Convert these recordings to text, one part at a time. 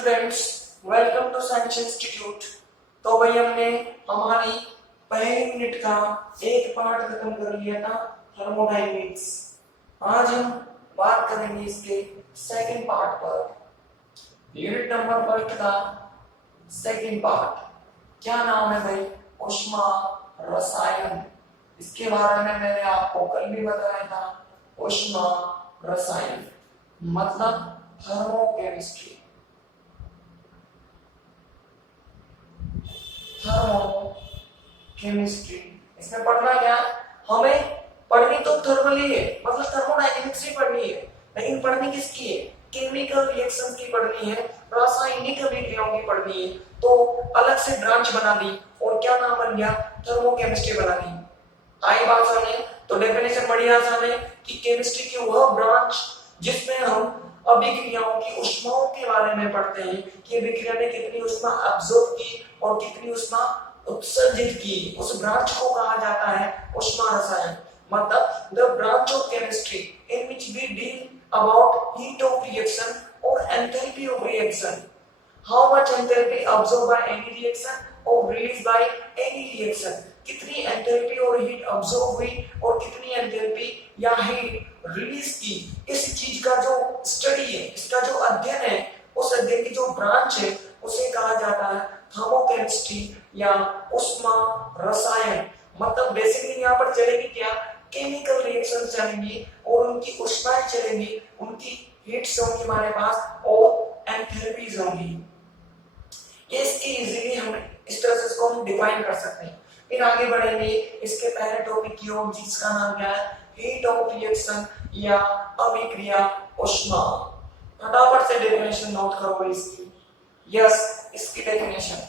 Students, welcome to science institute. तो भाई हमने हमारी पहली यूनिट का एक पार्ट खत्म कर लिया था, थर्मोडायनेमिक्स। आज हम बात करेंगे इसके सेकंड पार्ट पर। यूनिट नंबर फर्स्ट का सेकंड पार्ट क्या नाम है भाई? ऊष्मा रसायन। इसके बारे में मैंने आपको कल भी बताया था। ऊष्मा रसायन मतलब थर्मोकेमिस्ट्री। थर्मोकेमिस्ट्री इसमें पढ़ना क्या? हमें पढ़नी तो थर्मली है, मतलब थर्मोडायनेमिक्स ही पढ़नी है, लेकिन पढ़नी किसकी है? केमिकल रिएक्शन की पढ़नी है, रासायनिक अभिक्रियाओं की पढ़नी है। तो अलग से ब्रांच बना दी और क्या नाम बन गया? थर्मोकेमिस्ट्री बना दी। आई बात समझे? तो डेफिनेशन बड़ी आसान है कि केमिस्ट्री की वह ब्रांच जिसमें हम अभिक्रियाओं की ऊष्माओं के बारे में पढ़ते हैं कि अभिक्रिया ने कितनी ऊष्मा अब्सॉर्ब की और कितनी ऊष्मा उत्सर्जित की, उस ब्रांच को कहा जाता है ऊष्मा रसायन। मतलब the branch of chemistry in which we deal about heat of reaction और enthalpy of reaction. How much enthalpy absorb by any reaction और रिलीज बाय एनी रिएक्शन। कितनी एंथैल्पी और हीट अब्सॉर्ब हुई और कितनी एंथैल्पी या हीट रिलीज की, इस चीज का जो स्टडी है, इसका जो अध्ययन है, उस अध्ययन की जो ब्रांच है उसे कहा जाता है थर्मोकेमिस्ट्री या ऊष्मा रसायन। मतलब बेसिकली यहाँ पर चलेगी क्या? केमिकल रिएक्शन चलेंगी और उनकी ऊष्माएं चलेंगी, उनकी हीट्स होंगी हमारे पास और एंथैल्पीज होंगी। ये इसकी इजीली हम इस तरह से इसको हम डिफाइन कर सकते हैं। फिर आगे बढ़ेंगे, इसके पहले टॉपिक की ओर जिसका नाम क्या है? हीट ऑफ रिएक्शन या अभिक्रिया ऊष्मा। फटाफट से डेफिनेशन नोट करो इसकी। यस, इसकी डेफिनेशन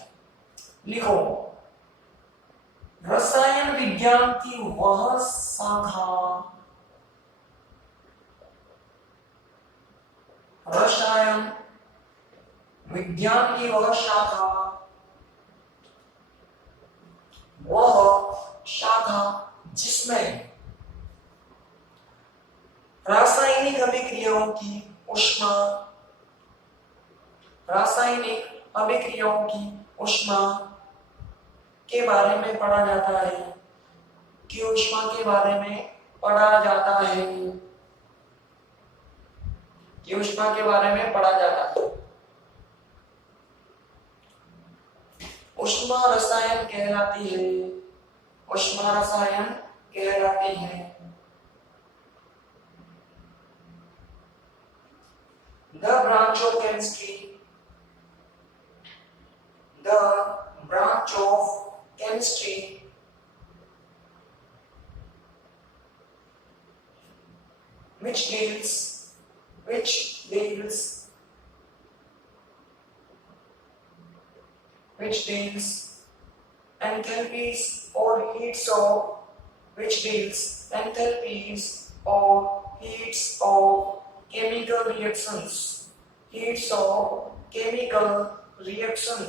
लिखो। रसायन विज्ञान की वह शाखा, रसायन विज्ञान की वह शाखा, जिसमें रासायनिक अभिक्रियाओं की ऊष्मा, रासायनिक अभिक्रियाओं की ऊष्मा के बारे में पढ़ा जाता है, कि ऊष्मा के बारे में पढ़ा जाता है, कि ऊष्मा के बारे में पढ़ा जाता है। ऊष्मा रसायन कहलाती है, ऊष्मा रसायन कहलाती है। The branch of chemistry, the branch of chemistry which deals enthalpies or heats of, which deals enthalpies or heats of chemical reactions, heats of chemical reactions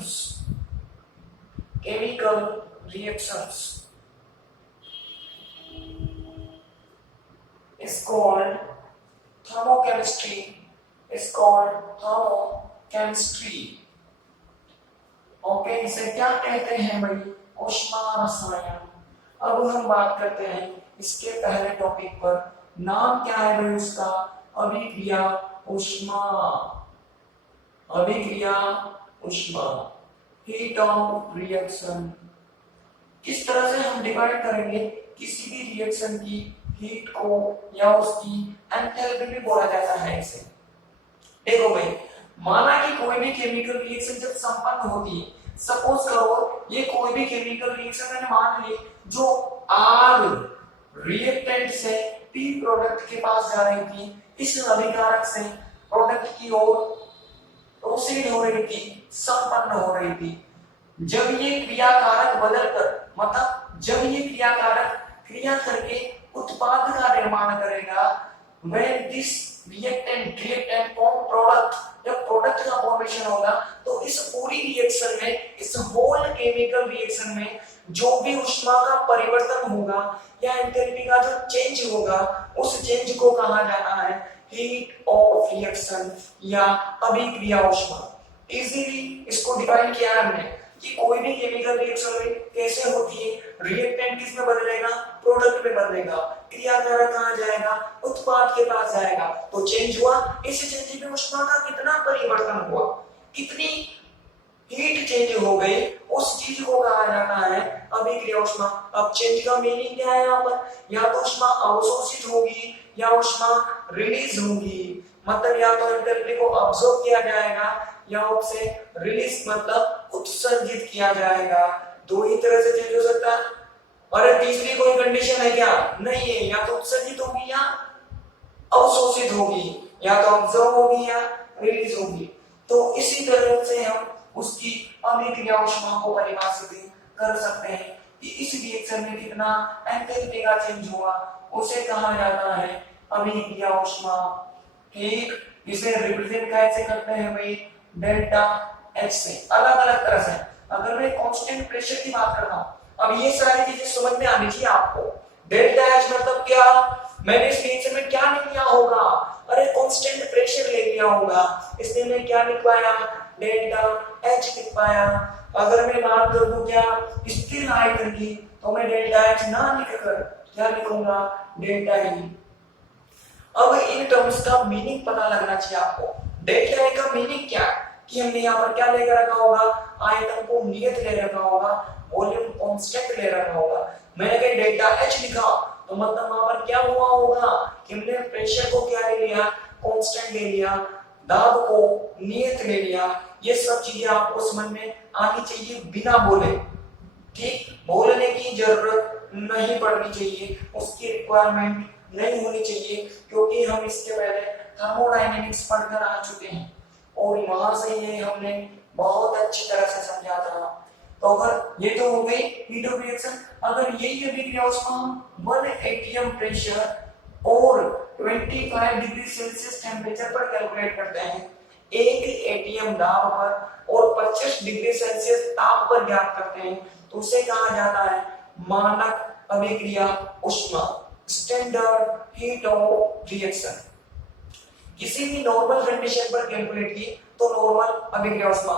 is called thermochemistry, okay. इसे क्या कहते हैं भाई? ऊष्मा रसायन। अब हम बात करते हैं इसके पहले टॉपिक पर। नाम क्या है भाई उसका? अभिक्रिया ऊष्मा, अभिक्रिया ऊष्मा, हीट ऑफ रिएक्शन। किस तरह से हम डिवाइड करेंगे किसी भी रिएक्शन की हीट को या उसकी एंथैल्पी भी बोला जाता है इसे। देखो भाई, माना कि कोई भी केमिकल रिएक्शन जब संपन्न होती है, सपोज करो ये कोई भी केमिकल रिएक्शन मैंने मान ली जो आर रिएक्टेंट से पी प्रोडक्ट के पास जा रही थी, इस अभिकारक से प्रोडक्ट की ओर प्रोसीड हो रही थी, संपन्न हो रही थी। जब ये क्रियाकारक बदलकर, मतलब जब ये क्रियाकारक क्रिया करके उत्पाद का निर्माण करेगा, when this reactant form product, जब प्रोडक्ट का फॉर्मेशन होगा, तो इस पूरी रिएक्शन में, इस होल केमिकल रिएक्शन में जो भी ऊष्मा का परिवर्तन होगा या एंथैल्पी का जो चेंज होगा, उस चेंज को कहा जाता है हीट ऑफ रिएक्शन या अभिक्रिया ऊष्मा। इजीली इसको डिफाइन किया हमने कि कोई भी केमिकल रिएक्शन में कैसे होती है, रिएक्टेंट किस में बदलेगा, प्रोडक्ट में बदलेगा, क्रियाकारक कहां जाएगा, उत्पाद के पास जाएगा, तो चेंज हुआ। इस चेंज में ऊष्मा का कितना परिवर्तन हुआ, कितनी हीट चेंज हो गई, उस चीज को कहा जाता है अभिक्रिया ऊष्मा। अब चेंज का मीनिंग क्या है यहाँ पर, या तो ऊष्मा अवशोषित होगी या ऊष्मा रिलीज होगी, मतलब या तो एंथैल्पी को अब्सॉर्ब किया जाएगा या उसे रिलीज मतलब उत्सर्जित किया जाएगा। दो ही तरह से चेंज हो सकता है। और तीसरी कोई कंडीशन है क्या, नहीं है, या तो उत्सर्जित होगी या अवशोषित होगी, या तो अब्सॉर्ब होगी या रिलीज होगी। तो इसी तरह से हम उसकी अभिक्रिया ऊष्मा को परिभाषित कर सकते हैं कि इस रिएक्शन में कितना एंथैल्पी का चेंज हुआ, उसे कहा जाता है अभिक्रिया ऊष्मा। ठीक, इसे रिप्रेजेंट कैसे करते हैं भाई, डेल्टा एच से, अलग अलग तरह से। अगर मैं कांस्टेंट प्रेशर की बात करता हूं, अब ये सारी चीजें समझ में आनी चाहिए आपको। डेल्टा एच मतलब क्या, मैंने इस रिएक्शन में क्या लिख लिया होगा, अरे कांस्टेंट प्रेशर ले लिया होगा, इसलिए मैं क्या लिख पाया, डेल्टा एच लिख पाया। अगर मैं बात कर दूं क्या स्थिर आयतन की, तो मैं डेल्टा एच ना लिखकर क्या लिखूंगा, डेल्टा ई। अब इन टर्म्स का मीनिंग पता लगना चाहिए आपको। डेल्टा ए का मीनिंग क्या है कि हमने यहाँ पर क्या लेकर रखा होगा, आयतन को नियत ले रखा होगा, वॉल्यूम कांस्टेंट ले रखा होगा। मैंने कहीं डेल्टा एच लिखा तो मतलब वहां पर क्या हुआ होगा कि हमने प्रेशर को क्या ले लिया, कांस्टेंट ले लिया, दाब को नियत ले लिया। ये सब चीजें आपको समझ में आनी चाहिए बिना बोले। ठीक, बोलने की जरूरत नहीं पड़नी चाहिए, उसकी रिक्वायरमेंट नहीं होनी चाहिए, क्योंकि हम इसके पहले थर्मोडायनेमिक्स पढ़कर आ चुके हैं और वहां से ये हमने बहुत अच्छी तरह से समझा था। तो अगर ये तो हो गई हीट ऑफ रिएक्शन, अगर यही अभिक्रिया ऊष्मा हम 1 atm प्रेशर और 25 डिग्री सेल्सियस टेम्परेचर पर कैलकुलेट करते हैं, 1 atm दाब पर और 25 डिग्री सेल्सियस ताप पर ज्ञात करते हैं, तो उसे कहा जाता है मानक अभिक्रिया ऊष्मा, स्टैंडर्ड हीट ऑफ रिएक्शन। किसी भी नॉर्मल कंडीशन पर कैलकुलेट की तो नॉर्मल अभिक्रिया ऊष्मा,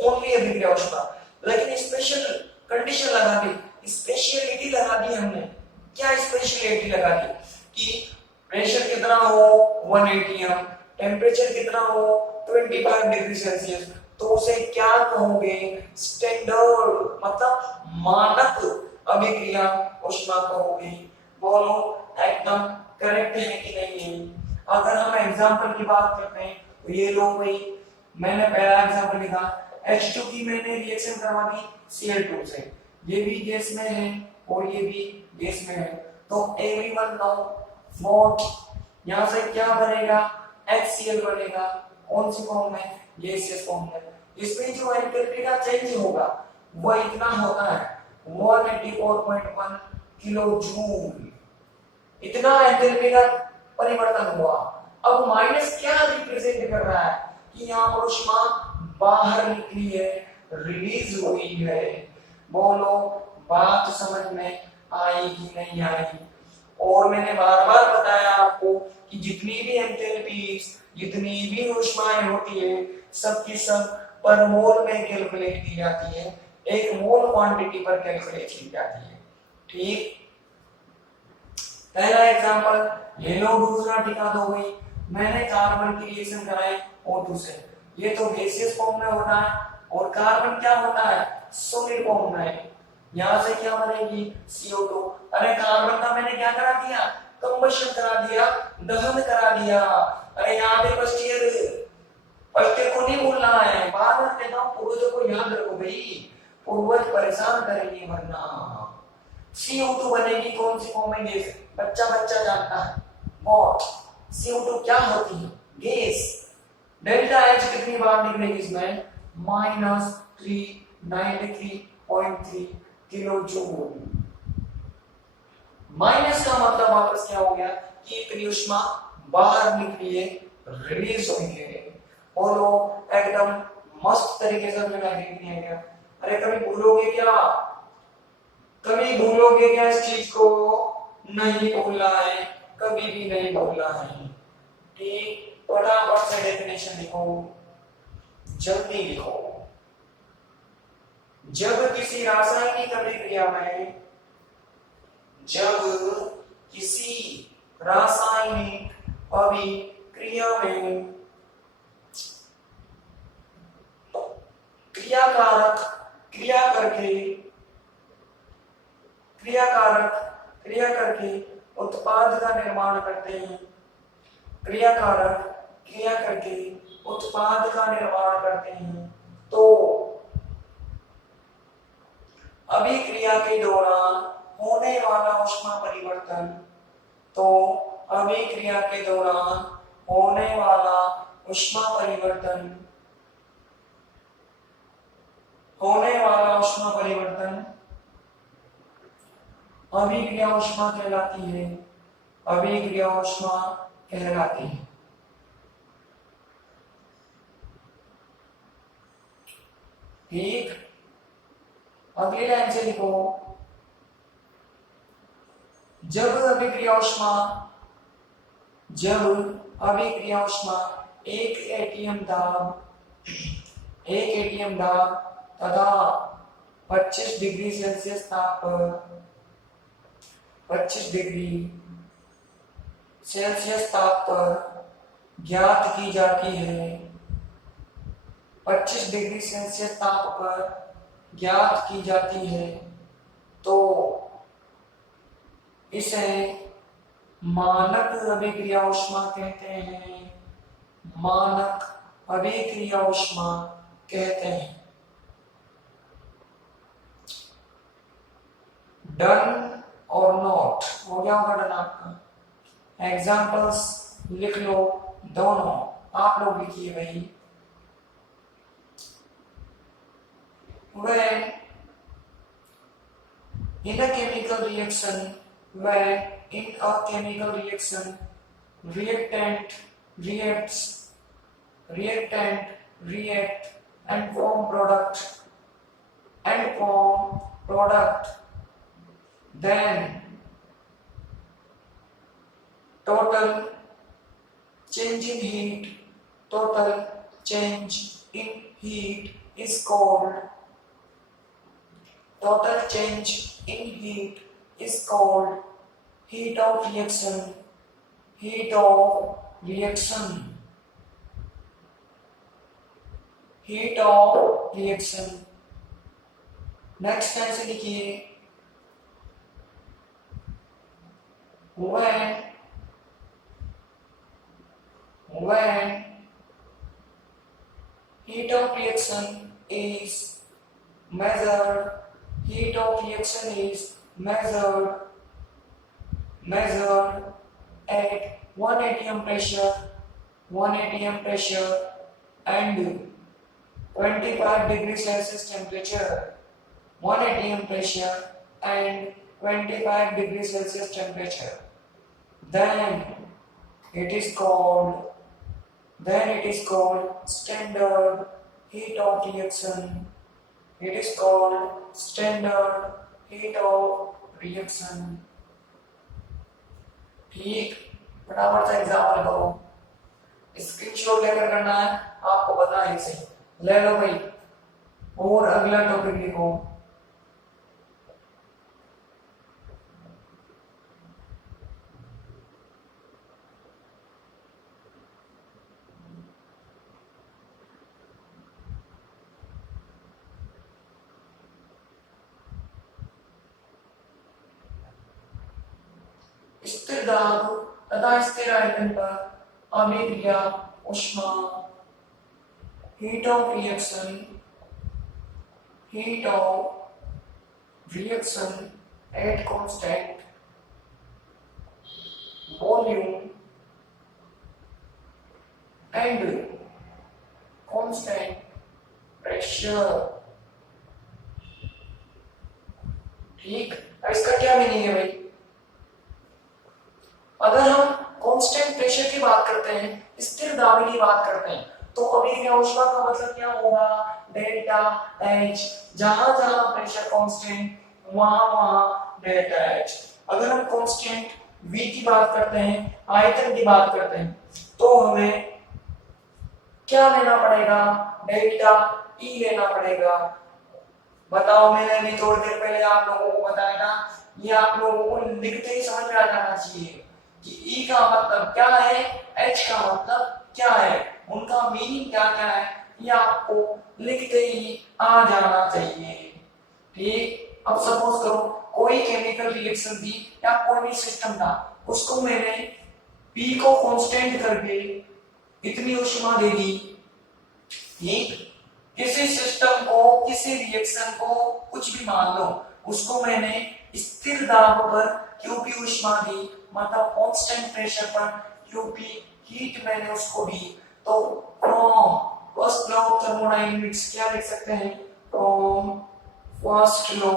ओनली अभिक्रिया ऊष्मा। लेकिन स्पेशल कंडीशन लगा दी, स्पेशलिटी लगा दी हमने। क्या स्पेशलिटी लगा दी कि प्रेशर कितना हो 1 atm, टेम्परेचर कितना हो 25 डिग्री सेल्सियस, तो उसे क्या कहोगे, स्टैंडर्ड मतलब मानक अभिक्रिया ऊष्मा कहोगे। बोलो एकदम करेक्ट है कि नहीं है। अगर हम एग्जांपल की बात करते हैं तो ये लो भाई, मैंने पहला एग्जांपल लिखा H2 की मैंने रिएक्शन करवा दी Cl2 से, ये भी गैस में है और ये भी गैस में है, तो एवरीवन नो व्हाट यहां से क्या बनेगा, HCl बनेगा। कौन सी फॉर्म में, गैसियस फॉर्म में। इसमें जो एंथैल्पी का चेंज होगा वो इतना होता है 184.1 किलो जूल, इतना एंथैल्पी का परिवर्तन हुआ। अब माइनस क्या रिप्रेजेंट कर रहा है कि यहाँ पर ऊष्मा बाहर निकली है, रिलीज हुई है। बोलो बात समझ में आई कि नहीं आई। और मैंने बार बार बताया आपको कि जितनी भी एंथैल्पीज, जितनी भी ऊष्माएं होती है, सबकी सब पर मोल में कैलकुलेट की जाती है, एक मोल क्वांटिटी पर कैलकुलेट की जाती है। ठीक, पहला एग्जांपल ले लो, दूसरा टिका दो गई। मैंने कार्बन की रिएक्शन कराई O2 से, ये तो गैसियस फॉर्म में होता है और कार्बन क्या होता है, सॉलिड फॉर्म में। यहां से क्या बनेगी CO2। अरे कार्बन का मैंने क्या करा दिया, कंबशन करा दिया, दहन करा दिया। अरे याद है फर्स्ट ईयर को नहीं भूलना है, बार बार कहता हूं, पूर्वजों को याद रखो भाई, पूर्वज परेशान करेंगे वरना। CO2 बनेगी कौन सी फॉर्म में, गैस। बच्चा बच्चा जानता है व्हाट CO2 क्या होती है, गैस। डेल्टा H कितनी बार निकलेगी इसमें, -393.3 किलो जूल। माइनस का मतलब वापस क्या हो गया कि इतनी ऊष्मा बाहर निकली है, रिलीज हुई है। बोलो एकदम मस्त तरीके से हमने लिख दिया क्या। अरे कभी भूलोगे क्या, कभी भूलोगे क्या इस चीज को, नहीं भूलना है, कभी भी नहीं भूलना है। ठीक, फटाफट से डेफिनेशन लिखो। जल्दी लिखो। जब किसी रासायनिक अभिक्रिया में, जब किसी रासायनिक अभिक्रिया में क्रियाकारक क्रिया करके उत्पाद का निर्माण करते हैं, क्रियाकारक क्रिया करके उत्पाद का निर्माण करते हैं, तो अभिक्रिया के दौरान होने वाला ऊष्मा परिवर्तन, तो अभिक्रिया के दौरान होने वाला ऊष्मा परिवर्तन, अभिक्रिया ऊष्मा कहलाती है, अभिक्रिया ऊष्मा कहलाती है। ठीक, अगली लाइन से लिखो। जब अभिक्रिया ऊष्मा एक एटीएम दाब तथा 25 डिग्री सेल्सियस ताप पर 25 डिग्री सेल्सियस ताप पर ज्ञात की जाती है, 25 डिग्री सेल्सियस ताप पर ज्ञात की जाती है, तो इसे मानक अभिक्रिया ऊष्मा कहते हैं, मानक अभिक्रिया ऊष्मा कहते हैं। डन और नॉट हो गया होगा डन आपका। एग्जाम्पल्स लिख लो, दोनों आप लोग लिखिए भाई। When in a chemical reaction, reactant react and form product, then total change in heat is called heat of reaction। Next line से लिखिए, when heat of reaction is measured at 1 atm pressure and 25 degrees Celsius temperature, 1 atm pressure and 25 degrees Celsius temperature, then it is called standard heat of reaction। It is called standard heat of reaction। ठीक, फटाफट से example करो, screenshot लेकर करना है, आपको पता है इसे ले लो भाई, और अगला टॉपिक लिखो। स्थिर दाब तथा स्थिर आयतन पर अभिक्रिया ऊष्मा, heat of reaction at constant volume and constant pressure। ठीक, अब इसका क्या मीनिंग है भाई? अगर हम कांस्टेंट प्रेशर की बात करते हैं, स्थिर दाब की बात करते हैं, तो अभिक्रिया ऊष्मा का मतलब क्या होगा? Delta H. जहां जहां प्रेशर कांस्टेंट, वहां डेल्टा एच। अगर हम कांस्टेंट वी की बात करते हैं, आयतन की बात करते हैं, तो हमें क्या लेना पड़ेगा, डेल्टा ई लेना पड़ेगा। बताओ, मैंने भी थोड़ी देर पहले आप लोगों को बताया था, ये आप लोगों को लिखते ही समझ में आ जाना चाहिए कि ई का मतलब क्या है, एच का मतलब क्या है, उनका मीनिंग क्या क्या है, ये आपको लिखते ही आ जाना चाहिए। ठीक, अब सपोज करो कोई केमिकल रिएक्शन थी या कोई भी सिस्टम था, उसको मैंने पी को कांस्टेंट करके इतनी ऊष्मा दे दी। ठीक, किसी सिस्टम को, किसी रिएक्शन को कुछ भी मान लो, उसको मैंने स्थिर दाब पर क्यूपी ऊष्मा दी, मतलब कांस्टेंट प्रेशर पर क्यूपी हीट मैंने उसको दी, तो from first law of thermodynamics क्या लिख सकते हैं, फ्रॉम फर्स्ट लॉ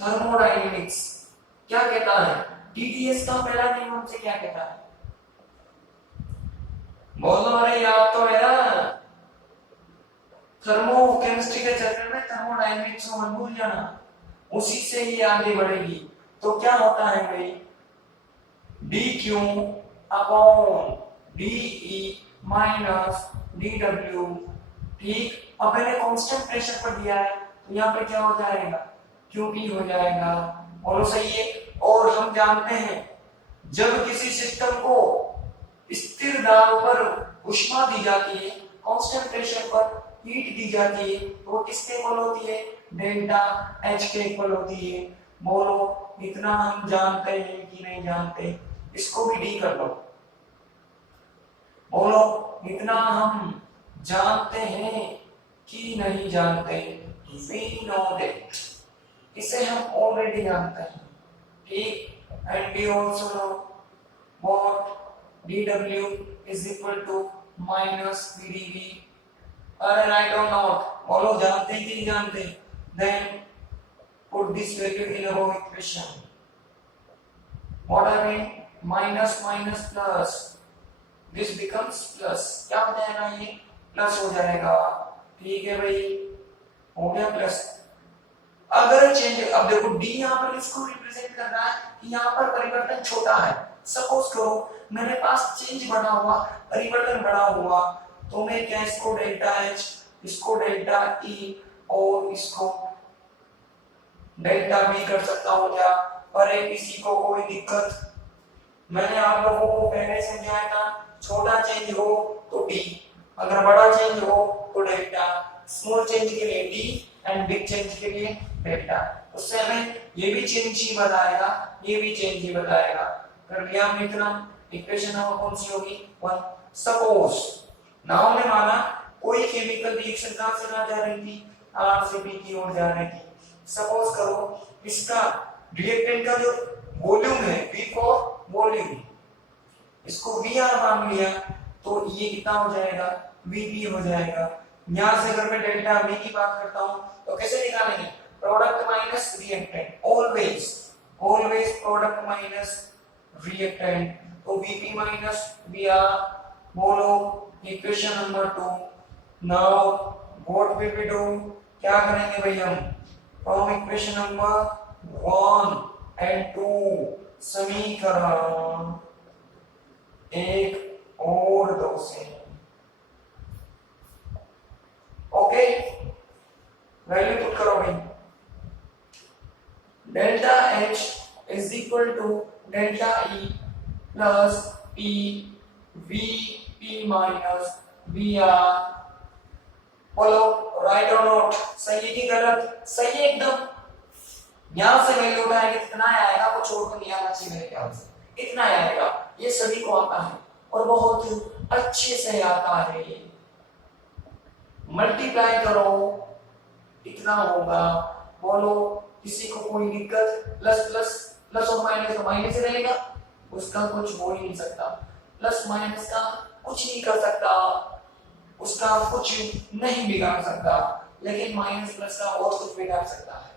थर्मोडायनेमिक्स क्या कहता है, टीटीएस का पहला नियम हमसे क्या कहता है, बोलो, अरे याद तो है ना, थर्मो केमिस्ट्री के चैप्टर में थर्मोडायनेमिक्स को मत भूल जाना, उसी से ही आगे बढ़ेगी। तो क्या होता है भाई, D Q upon D E minus D W. ठीक, अब मैंने कांस्टेंट प्रेशर पर दिया है, तो यहाँ पे क्या हो जाएगा, क्यूपी हो जाएगा। बोलो सही है। और हम जानते हैं जब किसी सिस्टम को स्थिर दाब पर ऊष्मा दी जाती है, कांस्टेंट प्रेशर पर हीट दी जाती है, तो वो किसके इक्वल होती है, डेल्टा एच के इक्वल होती है। बोलो, इतना हम जानते हैं कि नहीं जानते, इसको भी डी कर लो। बोलो, इतना हम जानते हैं कि नहीं जानते, वी नो दैट, इसे हम ऑलरेडी जानते हैं। ठीक, and we also know what dw is equal to minus vdv। अरे राइट और नॉट, बोलो जानते हैं कि नहीं जानते, then put this value in above equation। what I mean, minus minus plus, this becomes plus, क्या हो जाएगा, ये प्लस हो जाएगा। ठीक है भाई, हो गया प्लस। अगर चेंज, अब देखो डी यहाँ पर इसको रिप्रेजेंट कर रहा है कि यहाँ पर परिवर्तन छोटा है। सपोज करो मेरे पास चेंज बना हुआ, परिवर्तन बड़ा हुआ, तो मैं क्या इसको डेल्टा एच, इसको डेल्टा ई और इसको डेल्टा बी कर सकता हूँ क्या, पर किसी को कोई दिक्कत, मैंने आप लोगों को पहले समझाया था, छोटा चेंज हो तो डी, अगर बड़ा चेंज हो तो डेल्टा, स्मॉल चेंज के लिए डी एंड बिग चेंज के लिए डेल्टा। उससे हमें ये भी चेंज ही बताएगा, ये भी चेंज ही बताएगा। कर लिया हमने इतना, इक्वेशन नंबर कौन सी होगी, 1। सपोज नाउ ने माना कोई केमिकल रिएक्शन कहां से जा रही थी, आर से बी की ओर जा रही थी। सपोज करो इसका रिएक्टेंट का जो वॉल्यूम है, वी फॉर वॉल्यूम, इसको वी आर मान लिया, तो ये कितना हो जाएगा, वी बी हो जाएगा। यहां से अगर मैं डेल्टा वी की बात करता हूं तो कैसे निकालेंगे, product minus reactant, always always product minus reactant, तो Vp माइनस Vr। बोलो equation number 2। Now what will we do, क्या करेंगे भाई हम, फ्रॉम इक्वेशन नंबर 1 एंड 2 समीकरण 1 और 2 से, ओके, वैल्यू पुट करो भाई, delta H is equal to delta E plus P V P minus VR। बोलो राइट और नॉट, सही है कि गलत, सही है एकदम। यहां से वैल्यू उठाएंगे कितना आएगा, वो छोड़ कर नहीं आना चाहिए मेरे ख्याल से, इतना आएगा, ये सभी को आता है और बहुत अच्छे से आता है। ये मल्टीप्लाई करो इतना होगा। बोलो किसी को कोई दिक्कत, प्लस प्लस प्लस और माइनस का माइनस ही रहेगा, उसका कुछ हो ही नहीं सकता, प्लस माइनस का कुछ नहीं कर सकता, उसका कुछ नहीं बिगाड़ सकता, लेकिन माइनस प्लस का और कुछ बिगाड़ सकता है,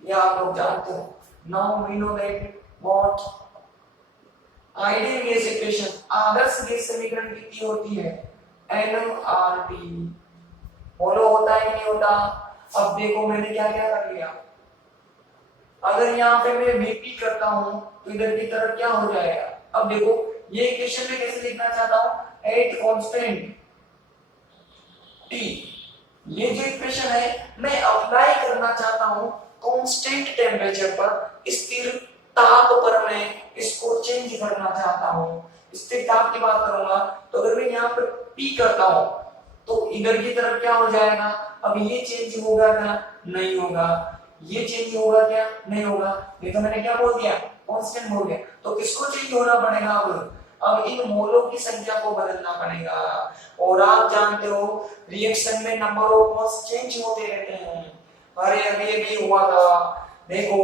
यह आप लोग जानते हो। Now we know that what ideal gas equation, आदर्श गैस समीकरण कितनी होती है, NMRT। बोलो होता है कि नहीं होता। अब देखो मैंने क्या क्या कर लिया, अगर यहाँ पे मैं Vp करता हूं तो इधर की तरफ क्या हो जाएगा, अब देखो ये इक्वेशन में कैसे लिखना चाहता हूं, एट कांस्टेंट टी। ये जो इक्वेशन है मैं अप्लाई करना चाहता हूं कांस्टेंट टेम्परेचर पर, स्थिर ताप पर मैं इसको चेंज करना चाहता हूं। स्थिर ताप की बात करूंगा तो अगर मैं यहाँ पर P करता हूं तो इधर की तरफ क्या हो जाएगा, अब ये चेंज होगा क्या, नहीं होगा। ये चेंज होगा क्या, नहीं होगा। ये तो मैंने क्या बोल दिया, कांस्टेंट बोल दिया। तो किसको चेंज होना पड़ेगा, अब इन मोलों की संख्या को बदलना पड़ेगा। और आप जानते हो रिएक्शन में नंबर ऑफ मोल्स चेंज होते रहते हैं। अरे अभी अभी हुआ था, देखो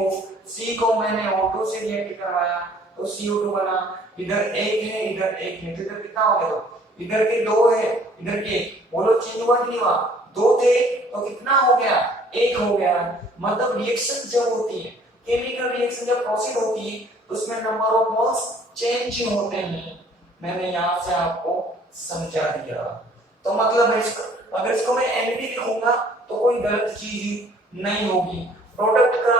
C को मैंने O2 से रिएक्ट करवाया तो CO2 बना। इधर एक है इधर एक है, तो इधर कितना हो गया, तो इधर के दो है इधर के, बोलो चेंज हुआ कि नहीं हुआ, दो थे तो कितना हो गया, एक हो गया। मतलब रिएक्शन जब होती है, केमिकल रिएक्शन जब प्रोसीड होती है तो उसमें नंबर ऑफ मोल्स चेंज होते हैं। मैंने यहाँ से आपको समझा दिया। तो मतलब अगर इसको मैं एनपी लिखूंगा तो कोई गलत चीज नहीं होगी। प्रोडक्ट का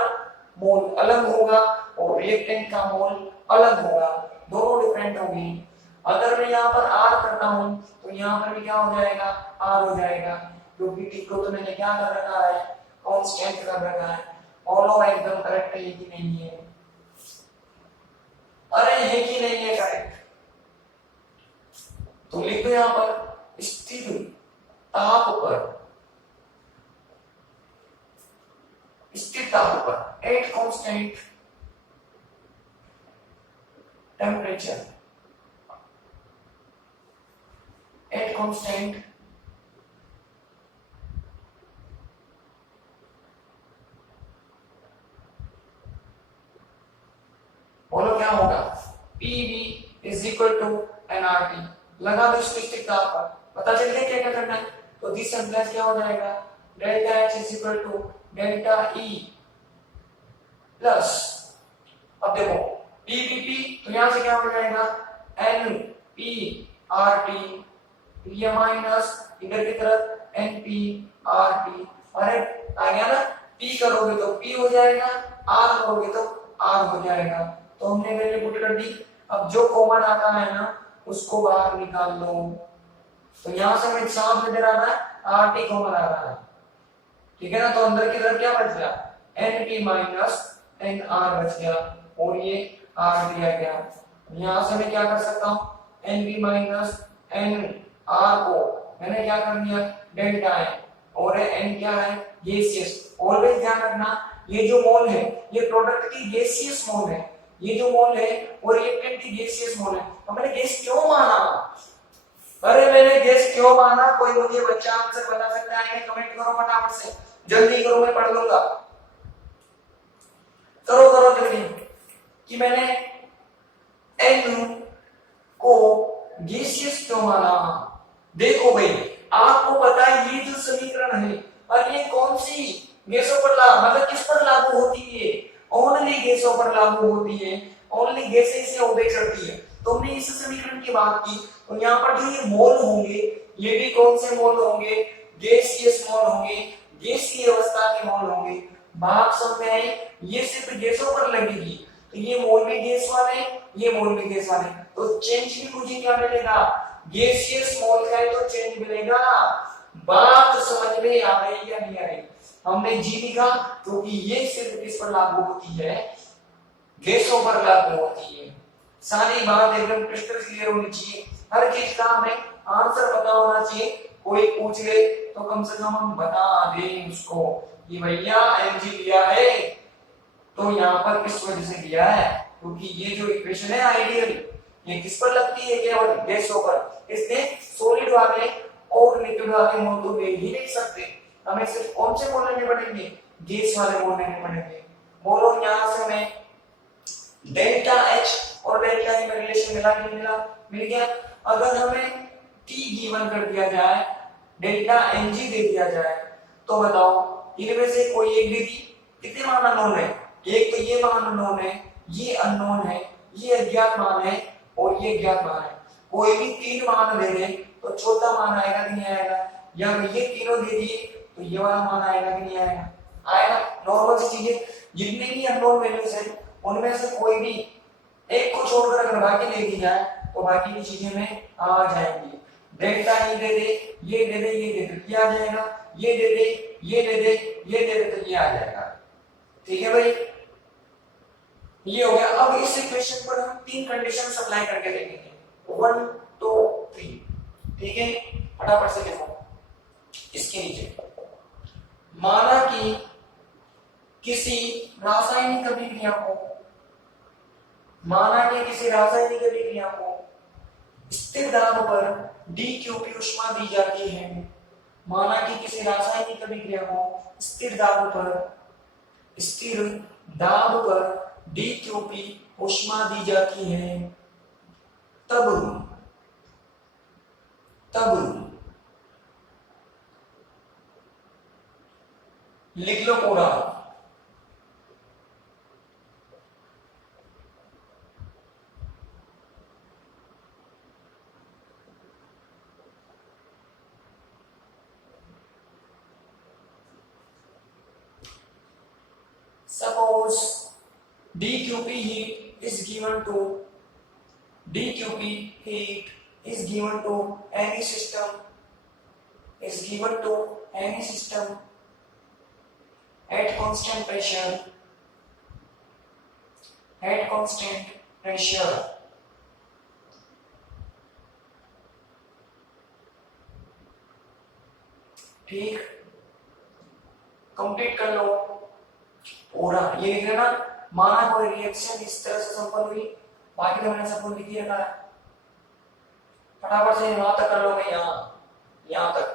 मोल अलग होगा और रिएक्टेंट का मोल अलग होगा, दोनों डिफरेंट होगी। अगर मैं यहाँ पर आर करता हूँ तो यहाँ पर भी क्या हो जाएगा, आर हो जाएगा, क्योंकि टी को तो मैंने क्या कर रखा है, कांस्टेंट कर रखा है। ऑलो एकदम करेक्ट है कि नहीं है, अरे है कि नहीं है करेक्ट। तो लिख दो यहाँ पर स्थिर ताप पर, स्थिर ताप पर at constant temperature, at constant बोलो क्या होगा, PV is equal to nRT। लगा दो स्थिर ताप पर, पता चल गया क्या क्या करना है। तो दिस इम्प्लाइज क्या हो जाएगा, delta H is equal to delta E plus, अब देखो PVP तो यहां से क्या हो जाएगा, NPRT, ये माइनस इधर की तरफ NPRT। अरे आ गया ना, P करोगे तो P हो जाएगा, R करोगे तो R हो जाएगा। तो हमने वैल्यू पुट कर दी। अब जो कॉमन आता है ना उसको बाहर निकाल लो। तो यहां से मैं साफ नजर आ रहा है RT कॉमन आ रहा है, ठीक है ना। तो अंदर की तरफ क्या बच गया, NP माइनस NR बच गया और ये R दिया गया। यहां से मैं क्या कर सकता हूं, NP माइनस NR को मैंने क्या कर दिया, डेल्टा है, और N क्या है, गैसियस। ऑलवेज ध्यान रखना ये जो मोल है ये प्रोडक्ट की गैसियस मोल है, ये जो मोल है वो रिएक्टेंट की गैसियस मोल है। तो मैंने गैस क्यों माना, अरे मैंने गैस क्यों माना, कोई मुझे बच्चा आंसर बता सकता है, कमेंट करो फटाफट से, जल्दी करो मैं पढ़ लूंगा, करो करो जल्दी। कि मैंने N को गैसियस क्यों माना। देखो भाई आपको पता है ये जो समीकरण है और ये कौन सी गैसों पर लागू, मतलब किस पर लागू होती है, ओनली गैसों पर लागू होती है, ओनली गैसें से उदय करती है। तो हमने इस समीकरण की बात की तो यहाँ पर जो ये मोल होंगे ये भी कौन से मोल होंगे, गैसियस मोल होंगे, गैसीय अवस्था के मोल होंगे। बात समझ में आई, ये सिर्फ गैसों पर लगेगी तो ये मोल भी गैस वाले, ये मोल भी गैस वाले, तो चेंज भी मुझे क्या मिलेगा, गैसियस मोल का है तो चेंज मिलेगा। बात समझ में आ रही या नहीं आ रही। हमने जी लिखा क्योंकि ये सिर्फ किस पर लागू होती है, गैसों पर लागू होती है। सारी बात एकदम क्रिस्टल क्लियर होनी चाहिए, हर चीज का हमें आंसर पता होना चाहिए। कोई पूछ ले तो कम से कम हम बता दें उसको कि भैया एनर्जी लिया है तो यहाँ पर किस वजह से लिया है, क्योंकि ये जो इक्वेशन है आइडियल ये किस पर लगती है, केवल गैसों पर। इसलिए सॉलिड वाले और लिक्विड वाले मोल तो ले ही नहीं सकते, हमें सिर्फ कौन से मोल लेने पड़ेंगे, गैस वाले मोल लेने पड़ेंगे। बोलो यहाँ से हमें डेल्टा H और डेल्टा E में रिलेशन मिला कि मिला, मिल गया। अगर हमें T गिवन कर दिया जाए, डेल्टा Ng दे दिया जाए तो बताओ इनमें से कोई एक दे दी, कितने मान अननोन है, एक तो ये मान अननोन है, ये अननोन है, ये अज्ञात मान है और ये ज्ञात मान है। कोई भी तीन मान दे दे तो छोटा मान आएगा कि नहीं आएगा, या ये तीनों दे दिए तो ये वाला मान आएगा कि नहीं आएगा, आएगा। नॉर्मल सी चीजें, जितने भी अननोन वैल्यूज है उनमें से कोई भी एक को छोड़कर अगर बाकी ले दी जाए तो बाकी की चीजें हमें आ जाएंगी। डेल्टा ई दे दे, ये दे दे, ये दे दे, ये आ जाएगा, ये दे दे, ये दे दे, ये दे दे, तो ये आ जाएगा। ठीक है भाई, ये हो गया। अब इस इक्वेशन पर हम तीन कंडीशन अप्लाई करके देखेंगे, 1 2 3। ठीक है, फटाफट से देखो इसके नीचे, माना कि किसी रासायनिक अभिक्रिया को, माना कि किसी रासायनिक अभिक्रिया को स्थिर दाब पर DQP ऊष्मा दी जाती है। माना कि किसी रासायनिक अभिक्रिया को स्थिर दाब पर DQP ऊष्मा दी जाती है, तब लिख लो पूरा। Suppose DQP heat is given to any system at constant pressure ठीक, कंप्लीट कर लो पूरा। ये लिख लेना, माना कोई रिएक्शन इस तरह से संपन्न हुई, बाकी तो मैंने सब लिख ही रखा है। फटाफट से यहां तक कर लो, यहां तक।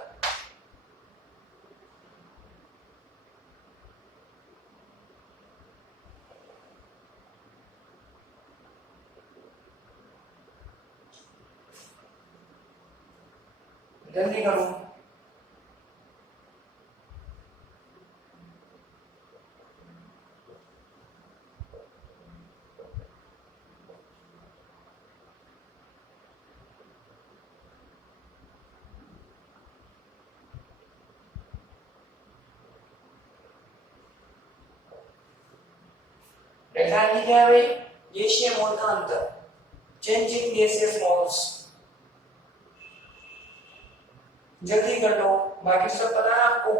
जल्दी करो। डेल्टा ई क्या है भाई? गैसीय मोल का अंतर, चेंज इन गैसियस मोल्स। जल्दी कर लो, बाकी सब पता है आपको।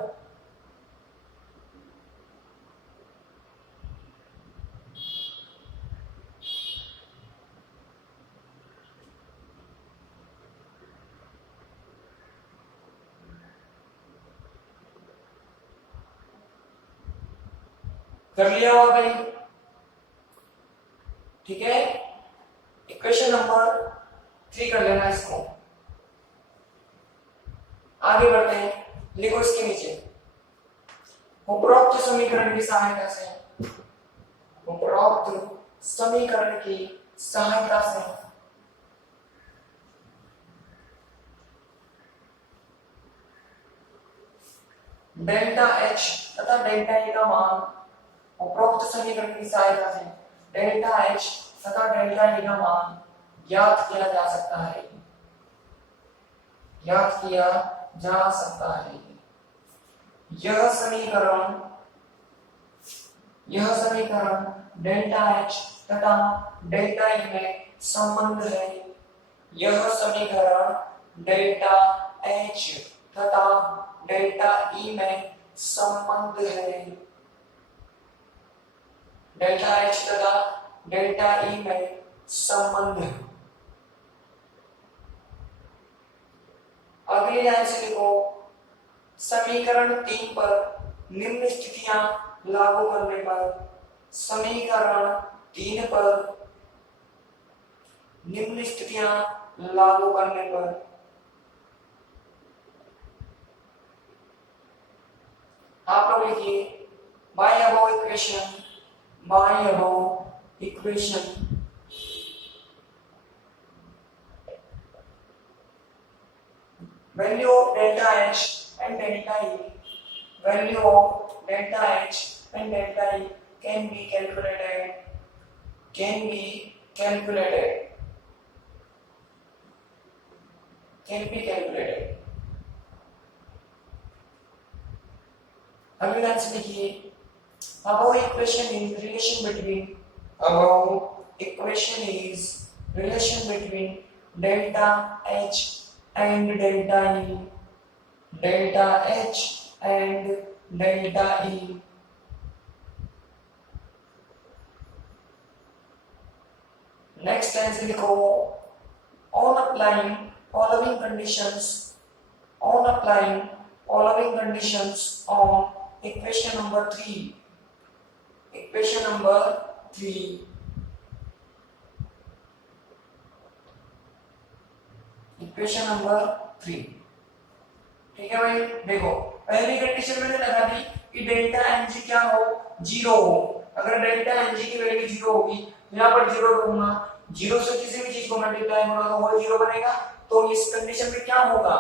कर लिया होगा भाई? ठीक है, इक्वेशन नंबर 3 कर लेना इसको। आगे बढ़ते हैं, लिखो इसके नीचे, उपरोक्त समीकरण की सहायता से डेल्टा एच तथा डेल्टा ई का मान, उपरोक्त समीकरण की सहायता से डेल्टा एच तथा डेल्टा ई का मान ज्ञात किया जा सकता है। यह समीकरण डेल्टा एच तथा डेल्टा ई में संबंध है। यह समीकरण डेल्टा एच तथा डेल्टा ई में संबंध है। डेल्टा एच तथा डेल्टा ई में संबंध। अगली लाइन से लिखो, समीकरण 3 पर निम्न स्थितियां लागू करने पर, समीकरण 3 पर निम्न स्थितियां लागू करने पर आप लोग लिखिए, by above equation value of delta h and delta e, value of delta h and delta e can be calculated अगली लाइन से लिखिए, above equation is relation between delta H and delta E, delta H and delta E. Next tense लिखो, on applying following conditions, on applying following conditions on equation number 3, equation number 3. Equation number 3, ठीक है भाई। देखो पहली condition मैंने लगा दी कि delta N G क्या हो, जीरो हो। अगर डेल्टा एनजी की वैल्यू जीरो होगी तो यहाँ पर जीरो रखूंगा, जीरो से किसी भी चीज को मल्टीप्लाई करूंगा तो वो जीरो बनेगा। तो इस कंडीशन में क्या होगा,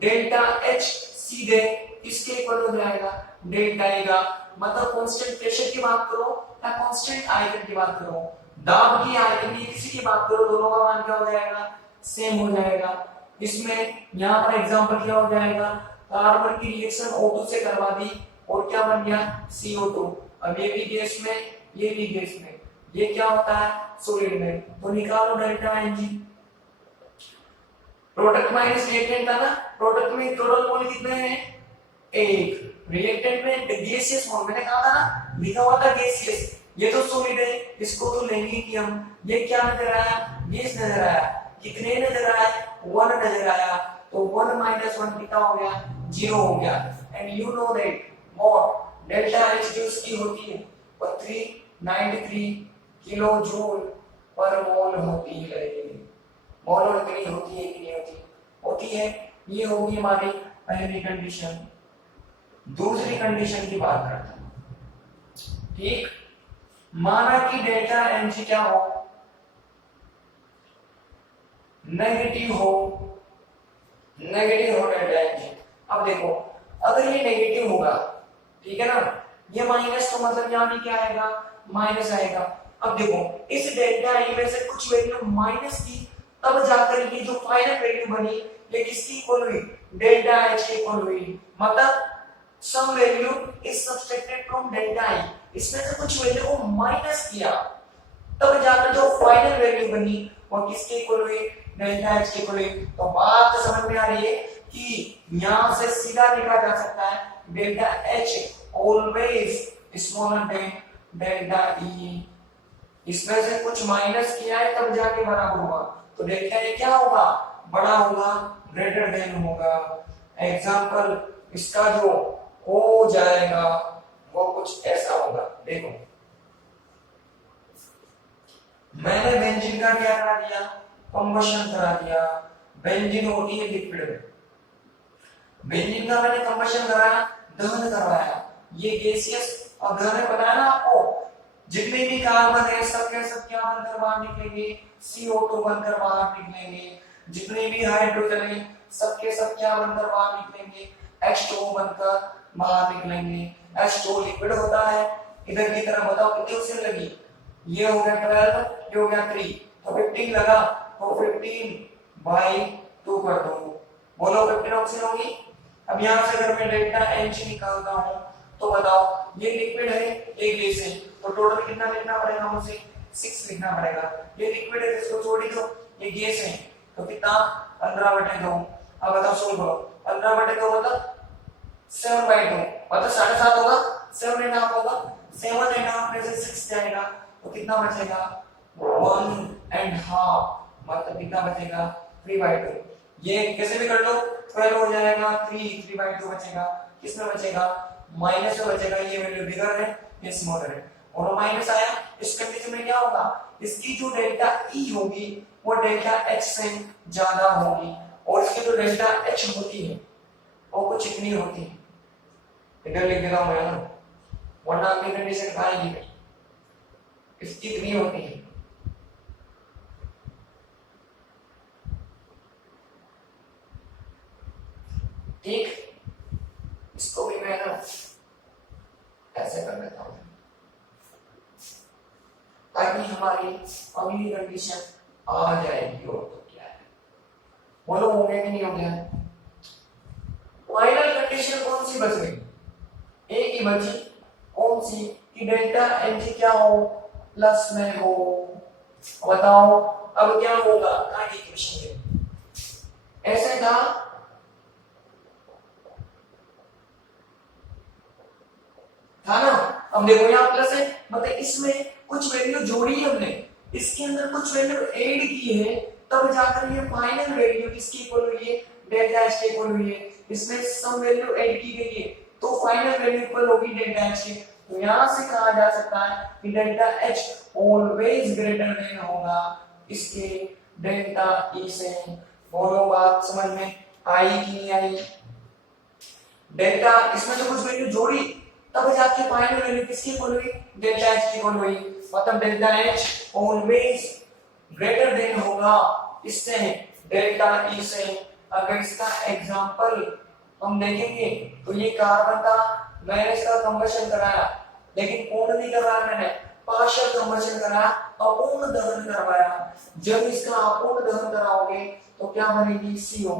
डेल्टा एच सीधे किसके इक्वल हो जाएगा, डेल्टा ए का। मतलब कांस्टेंट प्रेशर की बात करो या कांस्टेंट आयतन की बात करो, दाब की आयतन की किसी की बात करो, दोनों का मान क्या हो जाएगा, सेम हो जाएगा। इसमें यहाँ पर एग्जांपल क्या हो जाएगा, कार्बन की रिएक्शन O2 से करवा दी और क्या बन गया, CO2। अब ये भी गैस में, ये भी गैस में, ये क्या होता है, सॉलिड में। तो निकालो delta N G. Product minus reactant था ना, प्रोडक्ट में टोटल मोल कितने हैं, एक। रिएक्टेंट में गैसियस मोल मैंने कहा था ना, लिखा हुआ था गैसियस। ये तो सॉलिड है, इसको तो लेंगे कि हम। ये क्या नजर आया, गैस नजर आया। कितने नजर आया, 1 नजर आया। तो 1 माइनस 1 कितना हो गया, 0 हो गया। And you know that what delta H जो इसकी होती है वो 393 किलो जूल पर मोल होती है। मोल कितनी होती है कि नहीं होती, होती है। ये होगी हमारी पहली कंडीशन। दूसरी कंडीशन की बात करते हैं, ठीक। माना कि डेल्टा एनजी क्या हो, नेगेटिव हो, नेगेटिव हो डेल्टा एनजी। अब देखो अगर ये नेगेटिव होगा, ठीक है ना, ये माइनस तो मतलब यहाँ भी क्या आएगा, माइनस आएगा। अब देखो इस डेल्टा ई में से कुछ वैल्यू माइनस की, तब जाकर ये जो फाइनल वैल्यू बनी ये किसकी इक्वल हुई, डेल्टा एच की इक्वल हुई। मतलब some value is subtracted from delta E, इसमें से कुछ वैल्यू को माइनस किया, तब जाकर जो फाइनल वैल्यू बनी वो किसके इक्वल हुई, डेल्टा एच के इक्वल हुई। तो बात समझ में आ रही है कि यहां से सीधा लिखा जा सकता है delta H always smaller than delta E. इसमें से कुछ माइनस किया है तब जाके बराबर होगा, तो डेल्टा ए क्या होगा, बड़ा होगा, ग्रेटर देन होगा। एग्जांपल इसका जो हो जाएगा वो कुछ ऐसा होगा। देखो मैंने बेंजीन का क्या करा दिया, कंबशन करा दिया। बेंजीन होती है लिक्विड, बेंजीन का मैंने कंबशन कराया, दहन करवाया। ये गैसियस और दहन है, बताया ना आपको, जितने भी कार्बन है सबके सब क्या बनकर बाहर निकलेंगे, CO2 बनकर बाहर निकलेंगे। जितने भी हाइड्रोजन है सबके सब क्या बनकर बाहर निकलेंगे, H2O बनकर बाहर निकलेंगे। H2O लिक्विड होता है। इधर की तरफ बताओ कितनी ऑक्सीजन लगी, ये हो गया 12, ये हो गया 3, तो 15 लगा, तो 15/2 कर दो, बोलो 15 ऑक्सीजन होगी। अब यहाँ से अगर मैं डेल्टा एच निकालता हूँ तो बताओ ये लिक्विड है, ये गैस है, तो टोटल कितना लिखना पड़ेगा मुझे, 6 लिखना पड़ेगा। ये लिक्विड है, इसको छोड़ दो, ये गैस है, तो कितना 15/2। अब बताओ सोल्व करो, 15/2 मतलब 7/2, मतलब 7.5 होगा, 7.5 होगा, 7.5 में से 6 जाएगा तो कितना बचेगा, 1.5, मतलब कितना बचेगा, 3/2। ये कैसे भी कर लो, 12 हो जाएगा, 3/2 बचेगा। किसमें बचेगा, माइनस में बचेगा। ये वैल्यू बिगर है, ये स्मॉलर है, और माइनस आया। इस कंडीशन में क्या होगा, इसकी जो डेल्टा ई होगी वो डेल्टा एच से ज्यादा होगी, और इसकी जो डेल्टा एच होती है वो कुछ इतनी होती है। इधर लिख देता हूं मैं, वरना अगली कंडीशन आएगी, इसकी इतनी होती है। ठीक, इसको भी मैं ना ऐसे कर लेता हूं ताकि हमारी अगली कंडीशन आ जाएगी। और तो क्या है, बोलो हो गया कि नहीं हो गया। फाइनल कंडीशन कौन सी बच गई, एक ही बची, कौन सी, कि डेल्टा एनजी क्या हो, प्लस में हो। बताओ अब क्या होगा आगे क्वेश्चन में। ऐसे था ना। अब देखो यहाँ प्लस है, मतलब इसमें कुछ वैल्यू जोड़ी है हमने, इसके अंदर कुछ वैल्यू ऐड की है, तब जाकर ये फाइनल वैल्यू किसकी इक्वल हुई है, डेल्टा एच के इक्वल हुई है। इसमें सम वैल्यू ऐड की गई है तो फाइनल वैल्यू इक्वल होगी डेल्टा एच के। तो यहाँ से कहा जा सकता है कि delta H always greater than होगा इसके डेल्टा ई से। बोलो बात समझ में आई कि नहीं आई। डेल्टा इसमें तो कुछ वैल्यू जोड़ी तब जाके फाइनल वैल्यू किसकी इक्वल हुई, डेल्टा एच की इक्वल हुई। मतलब delta H always greater than होगा इससे डेल्टा ई से। अगर इसका एग्जांपल हम देखेंगे तो ये कार्बन था, मैंने इसका कंबशन कराया लेकिन पूर्ण नहीं करवाया, मैंने पार्शियल कंबशन कराया, अपूर्ण दहन करवाया। जब इसका अपूर्ण दहन कराओगे तो क्या बनेगी, सीओ।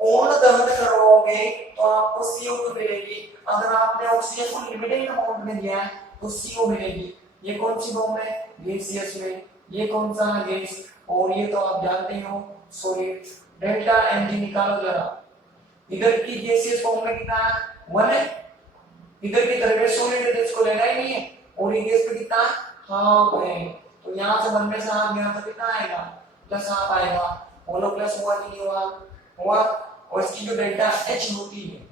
पूर्ण दहन करवाओगे तो आपको CO2 मिलेगी। अगर आपने ऑक्सीजन को लिमिटेड अमाउंट में दिया है तो CO मिलेगी। ये कौन सी फॉर्म है, गैसियस में। ये कौन सा गैस, और ये तो आप जानते हो सॉलिड। डेल्टा Mg निकालो जरा। इधर की गैसियस फॉर्म में कितना है, 1 है। इधर की तरफ सॉलिड है तो इसको लेना ही नहीं है। और ये गैस पे कितना हाफ है, तो यहाँ से 1 में से हाफ गया तो कितना आएगा, प्लस हाफ आएगा। बोलो प्लस हुआ नहीं हुआ, हुआ। और इसकी जो डेल्टा एच होती है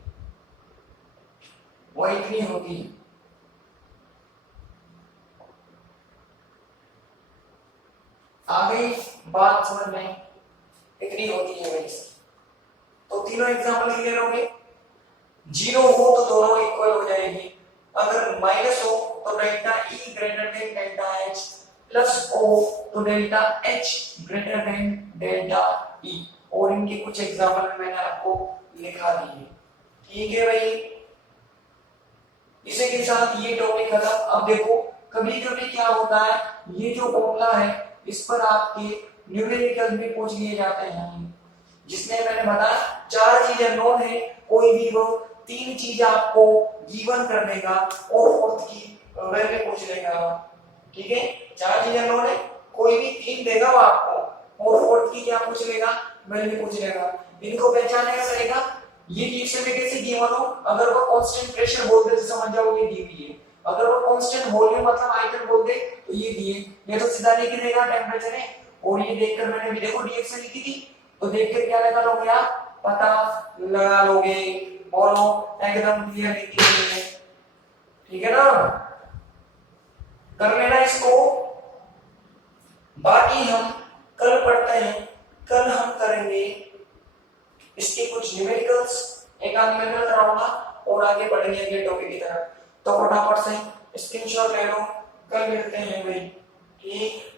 वो इतनी होती है। आ गई बात समझ में, इतनी होती है वैसे। तो तीनों एग्जांपल क्लियर हो गए। जीरो हो तो दोनों इक्वल हो जाएगी, अगर माइनस हो तो delta E greater than delta H, plus हो तो delta H greater than delta E. और इनके कुछ एग्जांपल मैंने आपको लिखा दिए। ठीक है भाई, इसी के साथ ये टॉपिक खत्म। अब देखो कभी कभी क्या होता है, ये जो फॉर्मूला है इस पर आपके न्यूमेरिकल भी पूछ लिए जाते हैं, जिसमें मैंने बताया 4 चीजें नोन है, कोई भी वो 3 चीज आपको गिवन कर देगा और फोर्थ की वैल्यू पूछ लेगा। ठीक है, 4 चीजें नोन है, कोई भी 3 देगा वो आपको और फोर्थ की क्या पूछ लेगा, वैल्यू पूछ लेगा। इनको पहचानने का तरीका, ये रिएक्शन में कैसे गिवन हो, अगर वो कांस्टेंट प्रेशर बोल दे तो समझ जाओ ये दी हुई है। अगर वो कांस्टेंट वॉल्यूम मतलब आयतन बोल दे तो ये दिए, ये तो सीधा लिख देगा टेंपरेचर है। और ये देखकर मैंने भी देखो रिएक्शन लिखी थी, तो देखकर क्या लगा लोगे आप, पता लगा लोगे। बोलो एकदम क्लियर लिखी है, ठीक है ना। कर लेना इसको, बाकी हम कल पढ़ते हैं। कल हम करेंगे इसके कुछ न्यूमेरिकल्स, एक आध न्यूमेरिकल कराऊंगा और आगे बढ़ेंगे अगले टॉपिक की तरफ। तो फटाफट से स्क्रीनशॉट ले लो, कल मिलते हैं भाई। ठीक।